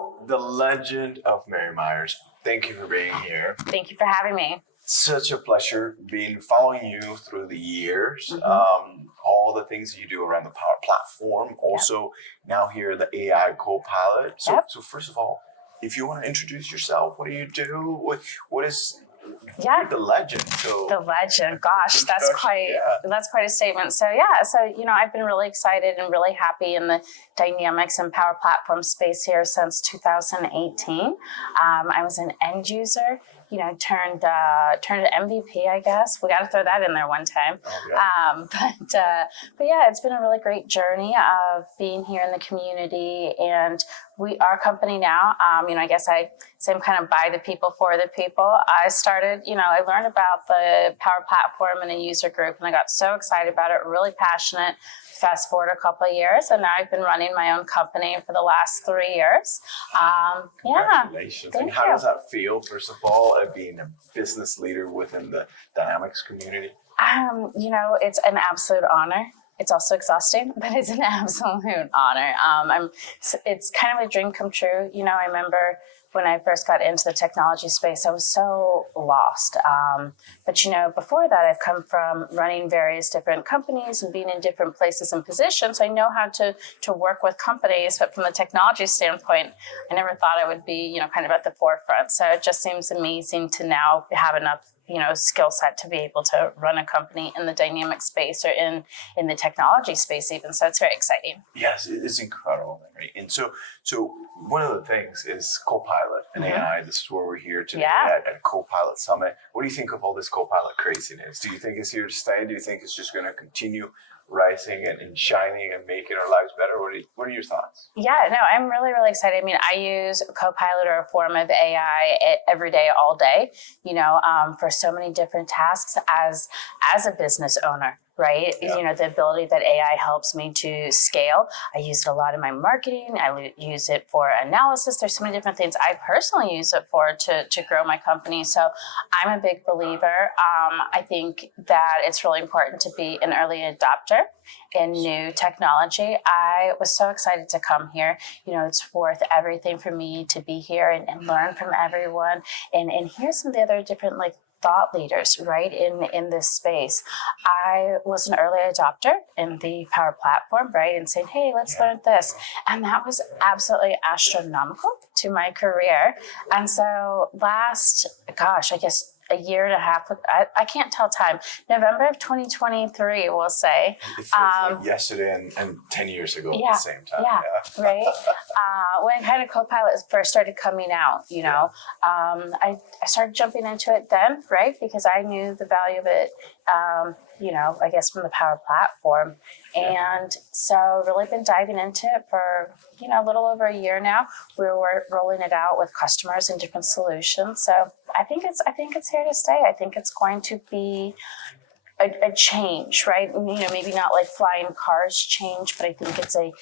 So, the legend of Mary Myers, thank you for being here. Thank you for having me. Such a pleasure following you through the years. All the things you do around the Power Platform. Also, now here the AI Copilot. So first of all, if you want to introduce yourself, what do you do? What is the legend? The legend. Gosh, that's quite a statement. So I've been really excited and really happy in the Dynamics and Power Platform space here since 2018. I was an end user. Turned to MVP, I guess. We got to throw that in there one time. But yeah, it's been a really great journey of being here in the community, and our company now, I guess I say I'm kind of by the people, for the people. I started, I learned about the Power Platform in a user group, and I got so excited about it, really passionate. Fast forward a couple of years, and now I've been running my own company for the last 3 years. Congratulations. And how does that feel, first of all, being a business leader within the Dynamics community? It's an absolute honor. It's also exhausting, but it's an absolute honor. It's kind of a dream come true. I remember when I first got into the technology space, I was so lost. But before that, I've come from running various different companies and being in different places and positions. I know how to work with companies, but from the technology standpoint, I never thought I would be, kind of at the forefront. So it just seems amazing to now have enough skill set to be able to run a company in the dynamic space or in the technology space even. So it's very exciting. Yes, it's incredible. Right? And so one of the things is Copilot and AI. This is where we're here today at Copilot Summit. What do you think of all this Copilot craziness? Do you think it's here to stay? Do you think it's just going to continue rising and shining and making our lives better? What are your thoughts? Yeah, no, I'm really, really excited. I mean, I use Copilot or a form of AI every day, all day, for so many different tasks as a business owner. Right? Yeah. The ability that AI helps me to scale. I use it a lot in my marketing. I use it for analysis. There's so many different things I personally use it for to grow my company. So I'm a big believer. I think that it's really important to be an early adopter in new technology. I was so excited to come here. It's worth everything for me to be here and learn from everyone and hear some of the other different thought leaders, right, in this space. I was an early adopter in the Power Platform, right, and saying, hey, let's learn this. And that was absolutely astronomical to my career. And so a year and a half, I can't tell time, November of 2023, we'll say. It feels like yesterday and 10 years ago at the same time. Yeah. Right? When kind of Copilot first started coming out, I started jumping into it then, right? Because I knew the value of it, I guess from the Power Platform. And so really been diving into it for, a little over a year now. We're rolling it out with customers and different solutions. So I think it's here to stay. I think it's going to be a change, right? Maybe not like flying cars change, but I think it's a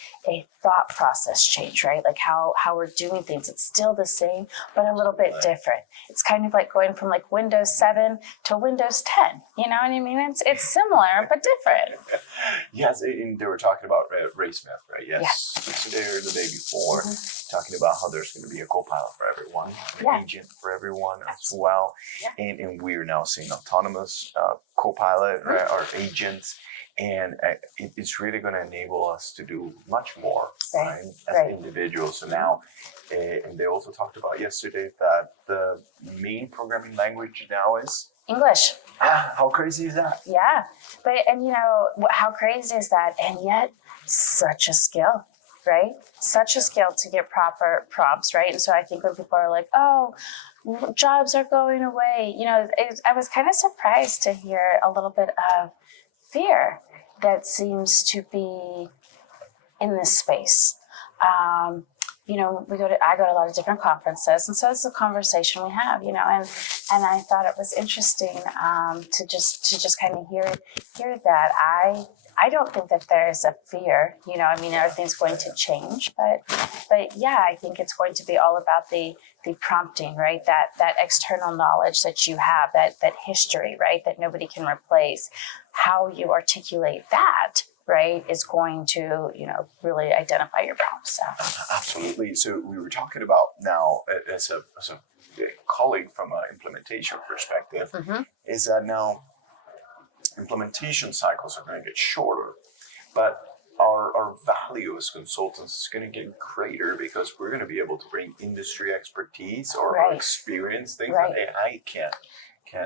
thought process change, right? Like how we're doing things. It's still the same, but a little bit different. It's kind of like going from Windows 7 to Windows 10. You know what I mean? It's similar, but different. Yes, and they were talking about Ray Smith, right? Yes. Yesterday or the day before, talking about how there's going to be a Copilot for everyone, an agent for everyone as well. Yeah. And we're now seeing autonomous Copilot, right, our agents, and it's really going to enable us to do much more as individuals. So now, and they also talked about yesterday that the main programming language now is English. How crazy is that? Yeah, but how crazy is that? And yet, such a skill. Right? Such a skill to get proper prompts, right? And so I think when people are like, oh, jobs are going away, I was kind of surprised to hear a little bit of fear that seems to be in this space. I go to a lot of different conferences, and so it's a conversation we have, and I thought it was interesting to just kind of hear that. I don't think that there's a fear, everything's going to change, but yeah, I think it's going to be all about the prompting, right? That external knowledge that you have, that history, right? That nobody can replace. How you articulate that, right, is going to, really identify your problems. So. Absolutely. So we were talking about now as a colleague from an implementation perspective, is that now implementation cycles are going to get shorter, but our value as consultants is going to get greater because we're going to be able to bring industry expertise or experience, things that AI can't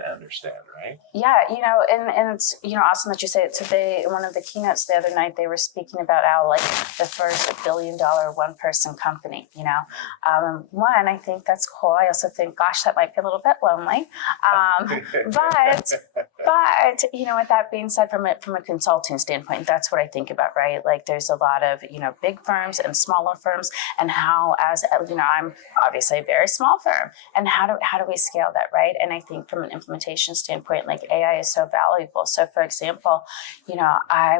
understand, right? Yeah, and it's, awesome that you say it. So in one of the keynotes the other night, they were speaking about how like the first $1 billion one-person company, one, I think that's cool. I also think, gosh, that might be a little bit lonely. But with that being said, from a consulting standpoint, that's what I think about, right? Like there's a lot of, big firms and smaller firms, and how, as I'm obviously a very small firm, and how do we scale that, right? And I think from an implementation standpoint, like AI is so valuable. So for example, I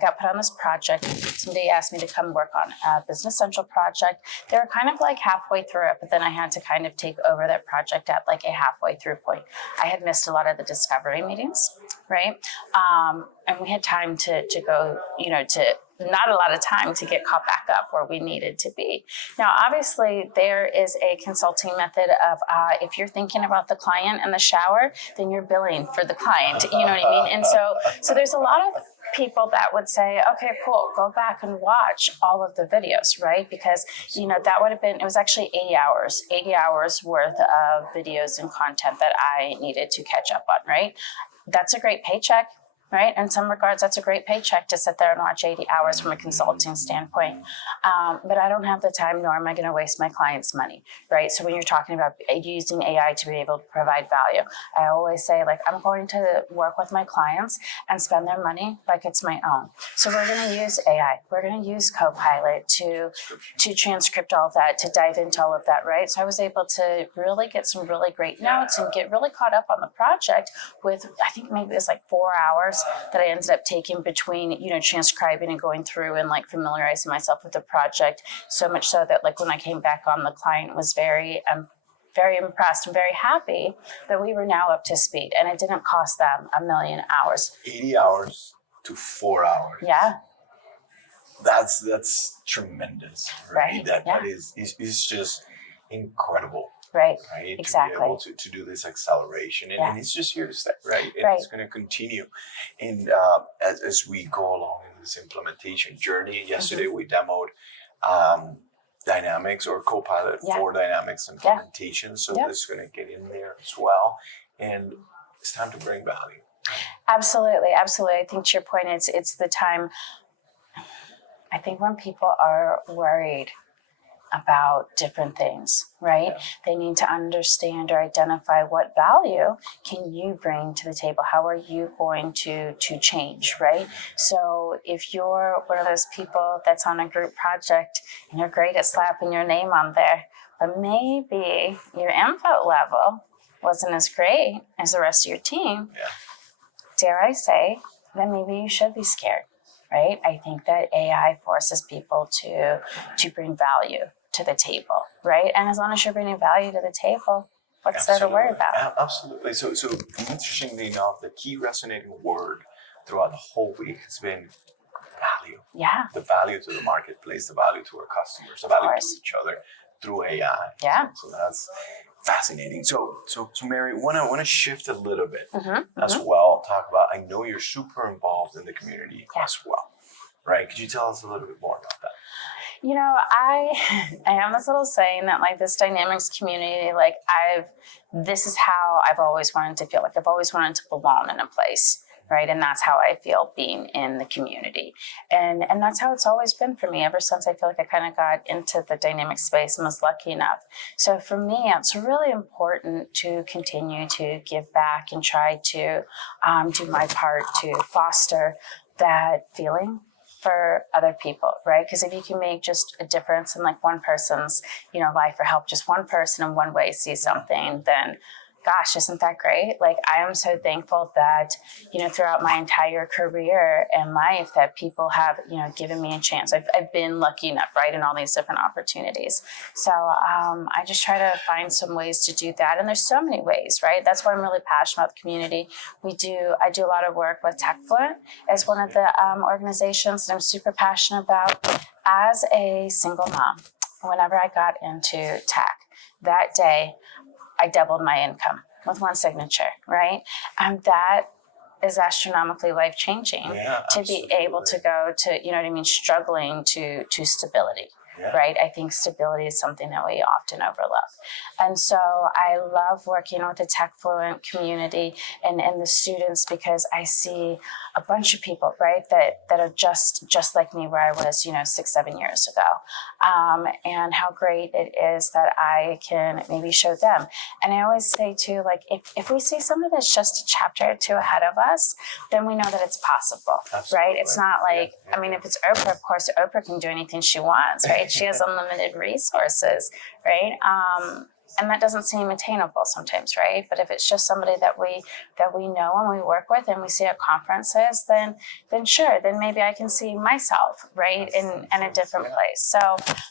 got put on this project. Somebody asked me to come work on a Business Central project. They were kind of like halfway through it, but then I had to kind of take over that project at like a halfway through point. I had missed a lot of the discovery meetings, right? And we had time to go, not a lot of time to get caught back up where we needed to be. Now, obviously, there is a consulting method of if you're thinking about the client in the shower, then you're billing for the client. You know what I mean? And so there's a lot of people that would say, okay, cool, go back and watch all of the videos, right? Because, that would have been, it was actually 80 hours worth of videos and content that I needed to catch up on, right? That's a great paycheck. Right? In some regards, that's a great paycheck to sit there and watch 80 hours from a consulting standpoint. But I don't have the time, nor am I going to waste my clients' money, right? So when you're talking about using AI to be able to provide value, I always say, like, I'm going to work with my clients and spend their money like it's my own. So we're going to use AI. We're going to use Copilot to transcript all of that, to dive into all of that, right? So I was able to really get some really great notes and get really caught up on the project with, I think maybe it was like 4 hours that I ended up taking between, transcribing and going through and like familiarizing myself with the project, so much so that like when I came back on, the client was very impressed and very happy that we were now up to speed, and it didn't cost them 1 million hours. 80 hours to 4 hours. Yeah. That's tremendous, right? That is just incredible. Right. Exactly. To be able to do this acceleration, and it's just here to stay, right? And it's going to continue. And as we go along in this implementation journey, yesterday we demoed Dynamics or Copilot for Dynamics implementation. So this is going to get in there as well, and it's time to bring value. Absolutely. I think to your point, it's the time. I think when people are worried about different things, right? Yeah. They need to understand or identify what value can you bring to the table? How are you going to change, right? So if you're one of those people that's on a group project and you're great at slapping your name on there, but maybe your input level wasn't as great as the rest of your team, dare I say, then maybe you should be scared, right? I think that AI forces people to bring value to the table, right? And as long as you're bringing value to the table, what's there to worry about? Absolutely. So interestingly enough, the key resonating word throughout the whole week has been value. Yeah. The value to the marketplace, the value to our customers, the value to each other through AI. Yeah. So that's fascinating. So Mary, want to shift a little bit as well. Talk about, I know you're super involved in the community as well, right? Could you tell us a little bit more about that? I have this little saying that like this Dynamics community, like this is how I've always wanted to feel. Like I've always wanted to belong in a place, right? And that's how I feel being in the community. And that's how it's always been for me ever since I feel like I kind of got into the dynamic space and was lucky enough. So for me, it's really important to continue to give back and try to do my part to foster that feeling for other people, right? Because if you can make just a difference in like one person's, life, or help just one person in one way see something, then gosh, isn't that great? Like, I am so thankful that, throughout my entire career and life that people have, given me a chance. I've been lucky enough, right, in all these different opportunities. So I just try to find some ways to do that. And there's so many ways, right? That's why I'm really passionate about the community. I do a lot of work with TechFluent as one of the organizations that I'm super passionate about. As a single mom, whenever I got into tech, that day, I doubled my income with one signature, right? And that is astronomically life-changing to be able to go to, struggling to stability. Yeah. Right? I think stability is something that we often overlook. And so I love working with the TechFluent community and the students, because I see a bunch of people, right, that are just like me, where I was, 6-7 years ago. And how great it is that I can maybe show them. And I always say too, like, if we see somebody that's just a chapter or two ahead of us, then we know that it's possible. Absolutely. Right? It's not like, if it's Oprah, of course, Oprah can do anything she wants, right? She has unlimited resources, right? And that doesn't seem attainable sometimes, right? But if it's just somebody that we know and we work with and we see at conferences, then sure, then maybe I can see myself, right, in a different place. So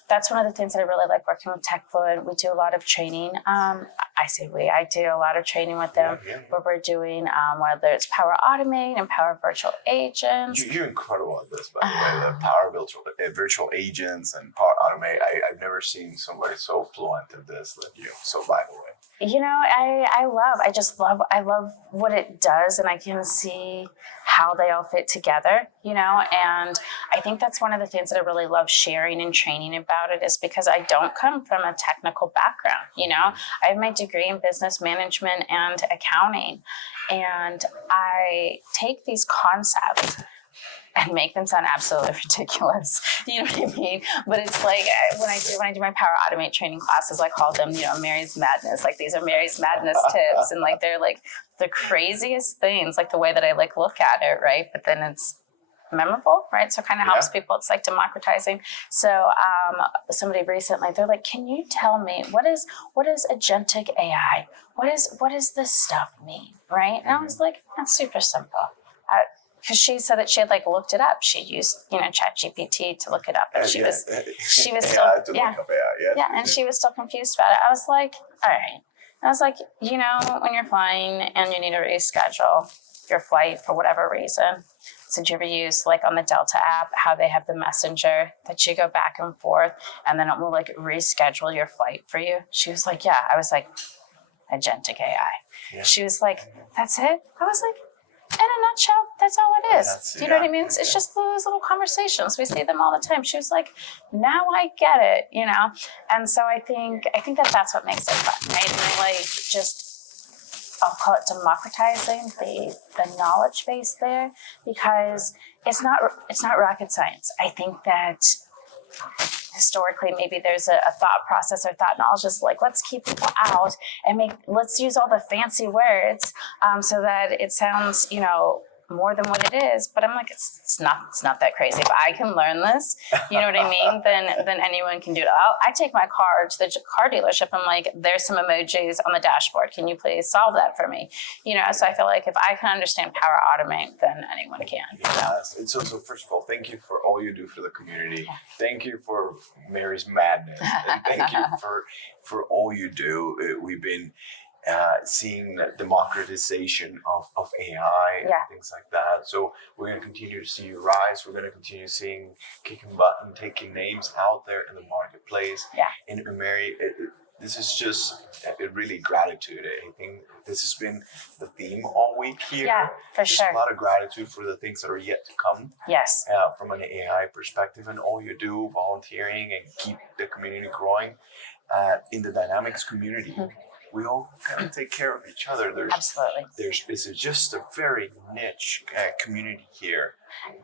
that's one of the things that I really like working with TechFluent. We do a lot of training. I do a lot of training with them where we're doing, whether it's Power Automate and Power Virtual Agents. You're incredible at this, by the way, the Power Virtual Agents and Power Automate. I've never seen somebody so fluent at this than you. So by the way, I love what it does, and I can see how they all fit together, and I think that's one of the things that I really love sharing and training about it, is because I don't come from a technical background, I have my degree in business management and accounting, and I take these concepts and make them sound absolutely ridiculous. You know what I mean? But it's like when I do my Power Automate training classes, I call them, Mary's Madness. Like, these are Mary's Madness tips, and like they're like the craziest things, like the way that I like look at it, right? But then it's memorable, right? So it kind of helps people. It's like democratizing. So somebody recently, they're like, "Can you tell me what is agentic AI? What does this stuff mean?" Right? And I was like, "That's super simple." Because she said that she had looked it up. She used ChatGPT to look it up, and she was still and she was still confused about it. I was like, all right. I was like, when you're flying and you need to reschedule your flight for whatever reason, so did you ever use on the Delta app how they have the messenger that you go back and forth, and then it will reschedule your flight for you? She was like, yeah. I was like, agentic AI. Yeah. She was like, that's it? I was like, in a nutshell, that's all it is. Do you know what I mean? It's just those little conversations. We see them all the time. She was like, now I get it, And so I think that's what makes it fun, right? And I'll call it democratizing the knowledge base there, because it's not rocket science. I think that historically maybe there's a thought process or thought knowledge is let's keep people out and let's use all the fancy words so that it sounds more than what it is. But I'm like, it's not that crazy. If I can learn this, you know what I mean, then anyone can do it. I take my car to the car dealership. I'm like, there's some emojis on the dashboard. Can you please solve that for me? So I feel like if I can understand Power Automate, then anyone can. Yes. And so first of all, thank you for all you do for the community. Thank you for Mary's Madness. And thank you for all you do. We've been seeing the democratization of AI and things like that. So we're going to continue to see you rise. We're going to continue seeing kicking butt and taking names out there in the marketplace. Yeah. And Mary, this is just really gratitude. I think this has been the theme all week here. Yeah, for Just sure. a lot of gratitude for the things that are yet to come. Yes. From an AI perspective, and all you do, volunteering and keep the community growing. In the Dynamics community, we all kind of take care of each other. Absolutely. This is just a very niche community here.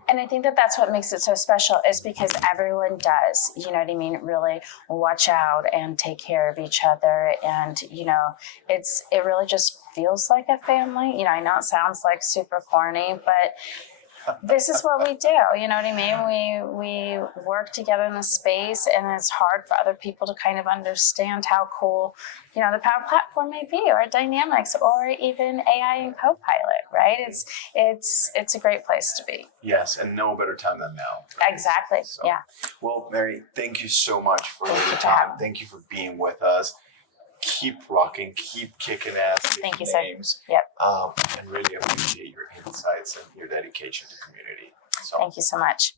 And I think that's what makes it so special, is because everyone does, you know what I mean, really watch out and take care of each other. And, it really just feels like a family. I know it sounds like super corny, but this is what we do. You know what I mean? We work together in the space, and it's hard for other people to kind of understand how cool, the Power Platform may be, or Dynamics, or even AI and Copilot, right? It's a great place to be. Yes, and no better time than now. Exactly. So, yeah. Well, Mary, thank you so much for Thank your you for time. having me. Thank you for being with us. Keep rocking, keep kicking ass, Thank you, kicking sir. names. Yep. And really appreciate your insights and your dedication to community. So Thank you so much.